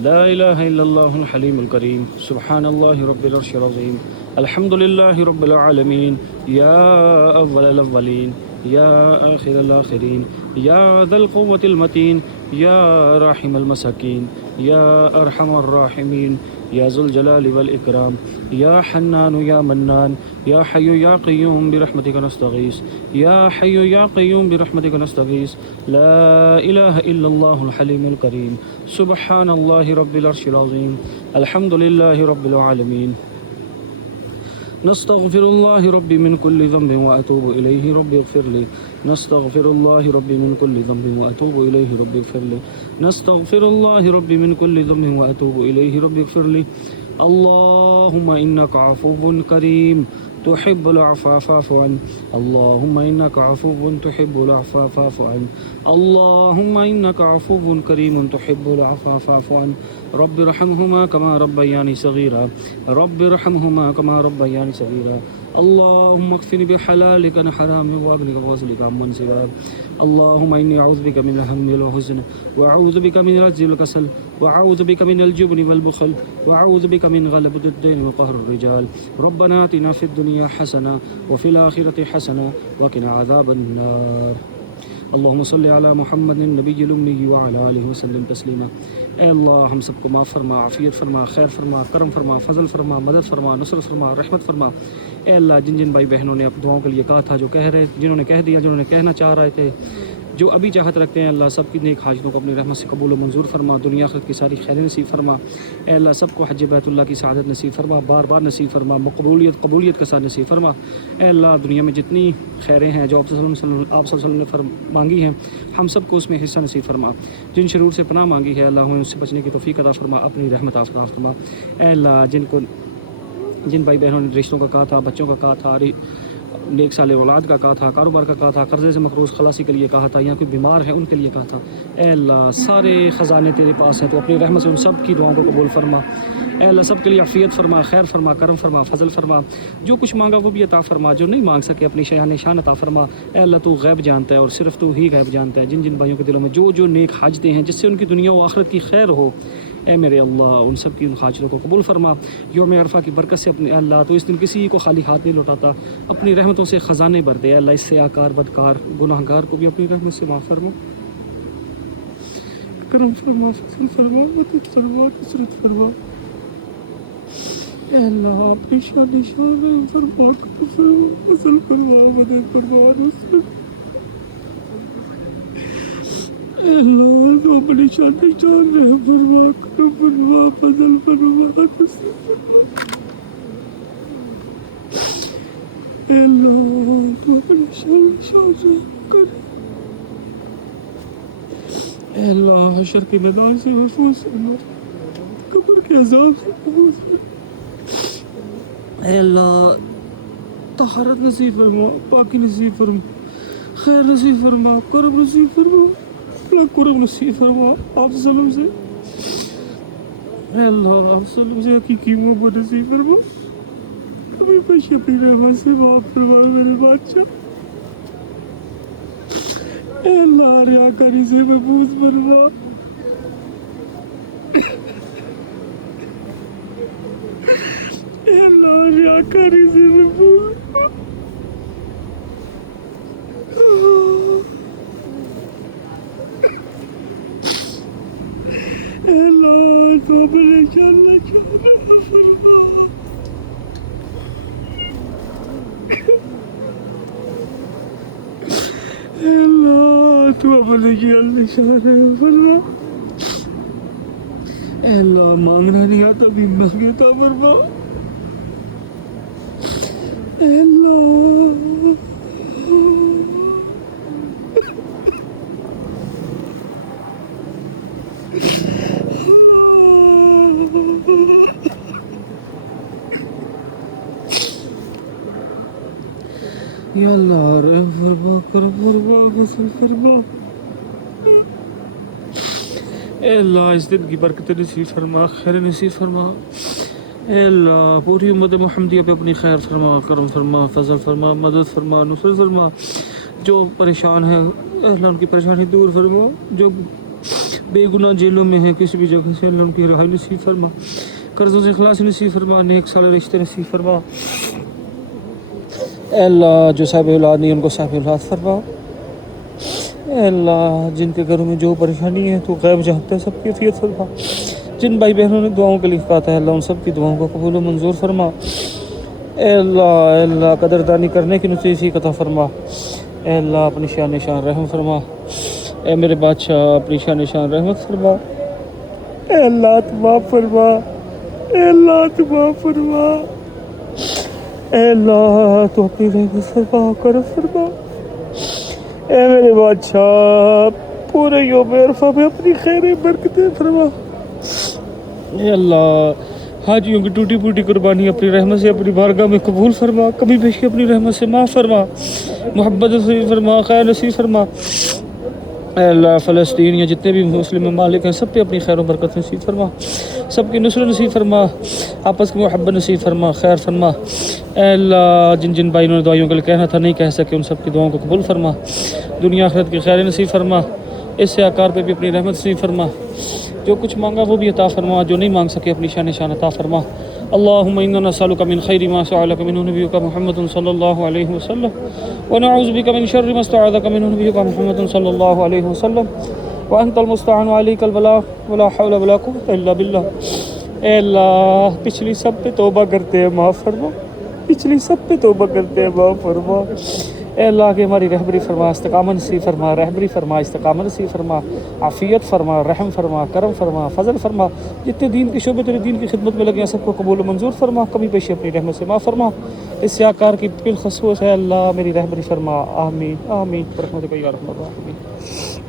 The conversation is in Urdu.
لا الہ الا اللہ الحلیم الکریم سبحان اللہ رب العرش العظیم الحمد للہ رب العالمین یا اول الاولین یا آخر الاخرین یا ذا القوة المتین یا راحم المساکین یا ارحم الراحمین یا ذو الجلال والاکرام یا حنان یا منان یا حی یا قیوم برحمتک نستغیث یا حی یا قیوم برحمتک نستغیث لا الہ الا اللہ الحلیم الکریم سبحان اللہ رب العرش العظیم الحمد للہ رب العالمین نستغفر اللہ ربی من کل ذنب واتوب الیہ رب اغفر لی نستغفر اللہ ربی من کل ذنب واتوب الیہ رب اغفر لی نستغفر اللہ ربی من کل ذنب واتوب الیہ رب اغفر لی اللہم انک عفو کریم تحب العفو فاعف عنہ اللہم انک عفو تحب العفو فاعف عنہ اللہم انک عفو کریم تحب العفو فاعف عنہ رب ارحمہما کما ربیانی صغیرا رب ارحمہما کما ربیانی صغیرا اللہم اکفنی بحلالک عن حرام واغنک بفضلک عمن سواک اللہم انی اعوذ بک من الہم والحزن واعوذ بک من العجز والکسل واعوذ بک من الجبن والبخل واعوذ بک من غلبۃ الدین وقہر الرجال ربنا آتنا فی الدنیا حسنہ وفی الآخرۃ حسنہ وقنا عذاب النار اللہم صلی علی محمد النبی الامی وعلی آلہ وسلم تسلیما اے اللہ ہم سب کو معاف فرما، عافیت فرما، خیر فرما، کرم فرما، فضل فرما، مدد فرما، نصرت فرما، رحمت فرما۔ اے اللہ جن جن بھائی بہنوں نے اپ دعاؤں کے لیے کہا تھا، جو کہہ رہے، جنہوں نے کہہ دیا، جنہوں نے کہنا چاہ رہے تھے، جو ابھی چاہت رکھتے ہیں، اللہ سب کی نیک حاجتوں کو اپنی رحمت سے قبول و منظور فرما، دنیا آخرت کی ساری خیریں نصیب فرما۔ اے اللہ سب کو حج بیت اللہ کی سعادت نصیب فرما، بار بار نصیب فرما، قبولیت کے ساتھ نصیب فرما۔ اے اللہ دنیا میں جتنی خیریں ہیں جو آپ صلی اللہ علیہ وسلم نے مانگی ہیں، ہم سب کو اس میں حصہ نصیب فرما۔ جن شرور سے پناہ مانگی ہے، اللہ ہمیں اس سے بچنے کی توفیق عطا فرما، اپنی رحمت عطا فرما۔ اے اللہ جن بھائی بہنوں نے رشتوں کا کہا تھا، بچوں کا کہا تھا، نیک سال اولاد کا کہا تھا، کاروبار کا کہا تھا، قرضے سے مقروض خلاصی کے لیے کہا تھا، یا کوئی بیمار ہے ان کے لیے کہا تھا، اے اللہ سارے خزانے تیرے پاس ہیں، تو اپنی رحمت سے ان سب کی دعاؤں کو قبول فرما۔ اے اللہ سب کے لیے عافیت فرما، خیر فرما، کرم فرما، فضل فرما۔ جو کچھ مانگا وہ بھی عطا فرما، جو نہیں مانگ سکے اپنی شان عطا فرما۔ اے اللہ تو غیب جانتا ہے اور صرف تو ہی غیب جانتا ہے۔ جن جن بھائیوں کے دلوں میں جو نیک حاجتیں ہیں، جس سے ان کی دنیا و آخرت کی خیر ہو، اے میرے اللہ ان سب کی ان حاجتوں کو قبول فرما۔ یوم عرفہ کی برکت سے اپنے اللہ تو اس دن کسی کو خالی ہاتھ نہیں لوٹاتا، اپنی رحمتوں سے خزانے بھر دے۔ اللہ اس سیاکار، بدکار، گناہ گار کو بھی اپنی رحمت سے معاف فرما، کرم فرما، فضل فرما، مدد فرما، نصرت فرما۔ اے اللہ اپنی شان فرما، کرم فرما، فضل فرما، مدد فرما، نصرت۔ اے اللہ تو اپنی شان رحم فرما، کرم فرما، فضل فرما، نصرت فرما۔ اے اللہ تو اپنی شان رحم کر۔ اے اللہ حشر کے میدان سے محفوظ فرما، قبر کے عذاب سے محفوظ فرما۔ اے اللہ طہارت نصیب فرما، پاکی نصیب فرما، خیر نصیب فرما، کرم نصیب فرما، اپنا کرم نصیب فرما۔ آپ سلم سے اے اللہ آپ سلم سے حقیقی محبت نصیب فرما، کبھی پیش اپنی رحمت سے معاف فرما میرے بادشاہ۔ اے اللہ ریاکاری سے محفوظ فرما، اے اللہ ریاکاری سے محفوظ فرما۔ اے اللہ تو اپنے شان فرما، اے اللہ تو اپنے شان فرما۔ اے اللہ مانگنا نہیں آتا بھی مانگے عطا فرما۔ اے اللہ یا اللہ رحم فرما، کرم فرما، فضل فرما۔ اے اللہ اس دن کی برکت نصیب فرما، خیر نصیب فرما۔ اے اللہ پوری امت محمدیہ پہ اپنی خیر فرما، کرم فرما، فضل فرما، مدد فرما، نصرت فرما۔ جو پریشان ہیں اے اللہ ان کی پریشانی دور فرما، جو بے گناہ جیلوں میں ہیں کسی بھی جگہ سے اللہ ان کی رہائی نصیب فرما، قرضوں سے خلاص نصیب فرما، نیک صالح رشتے نصیب فرما۔ اے اللہ جو صاحب اولاد نہیں ان کو صاحب اولاد فرما۔ اے اللہ جن کے گھروں میں جو پریشانی ہے تو غیب جانتا ہے، سب کی عافیت فرما۔ جن بھائی بہنوں نے دعاؤں کے لیے کہا ہے اللہ ان سب کی دعاؤں کو قبول و منظور فرما۔ اے اللہ قدردانی کرنے کی نصیب عطا فرما۔ اے اللہ اپنی شان شان رحم فرما۔ اے میرے بادشاہ اپنی شان شان رحمت فرما۔ اے اللہ تو معاف فرما۔ اے اللہ تو معاف فرما۔ اے اللہ تو اپنی رحمت فرما، کرم فرما۔ اے میرے بادشاہ پورے یوم عرفہ میں اپنی خیر برکتیں فرما۔ اے اللہ حاجیوں کی ٹوٹی پوٹی قربانی اپنی رحمت سے اپنی بارگاہ میں قبول فرما، کمی بیشی اپنی رحمت سے معاف فرما، محبت نصیب فرما، خیر نصیب فرما۔ اے اللہ فلسطین یا جتنے بھی مسلم ممالک ہیں سب پہ اپنی خیر و برکت نصیب فرما، سب کی نصرت نصیب فرما، آپس کی محبت نصیب فرما، خیر فرما۔ اے اللہ جن جن بھائیوں نے دعائیوں کے لیے کہنا تھا نہیں کہہ سکے ان سب کی دعاؤں کو قبول فرما، دنیا آخرت کی خیر نصیب فرما، اس سے آکار پہ بھی اپنی رحمت نصیب فرما، جو کچھ مانگا وہ بھی عطا فرما، جو نہیں مانگ سکے اپنی شان شان عطا فرما۔ اللہم انا نسألک من خیر ما سألک منہ نبیک محمد صلی اللہ علیہ وسلم ونعوذ بک من شر ما استعاذک منہ نبیک محمد صلی اللہ علیہ وسلم وانت المستعان وعلیک البلاغ ولا حول ولا قوة الا باللہ۔ اے اللہ پچھلی سب پہ توبہ کرتے ہیں معاف فرما، پچھلی سب پہ توبہ کرتے ہیں معاف فرما۔ اے اللہ کہ ہماری رہبری فرما، استقامت نصیب فرما، رہبری فرما، استقامت نصیب فرما، عافیت فرما، رحم فرما، کرم فرما، فضل فرما۔ جتنے دین کے شعبے تیرے دین کی خدمت میں لگے ہیں سب کو قبول و منظور فرما، کمی بیشی اپنی رحمت سے معاف فرما۔ اس سے آکار کی بالخصوص ہے اللہ میری رہبری فرما، آمین آمین برحمتک یا ارحم الراحمین۔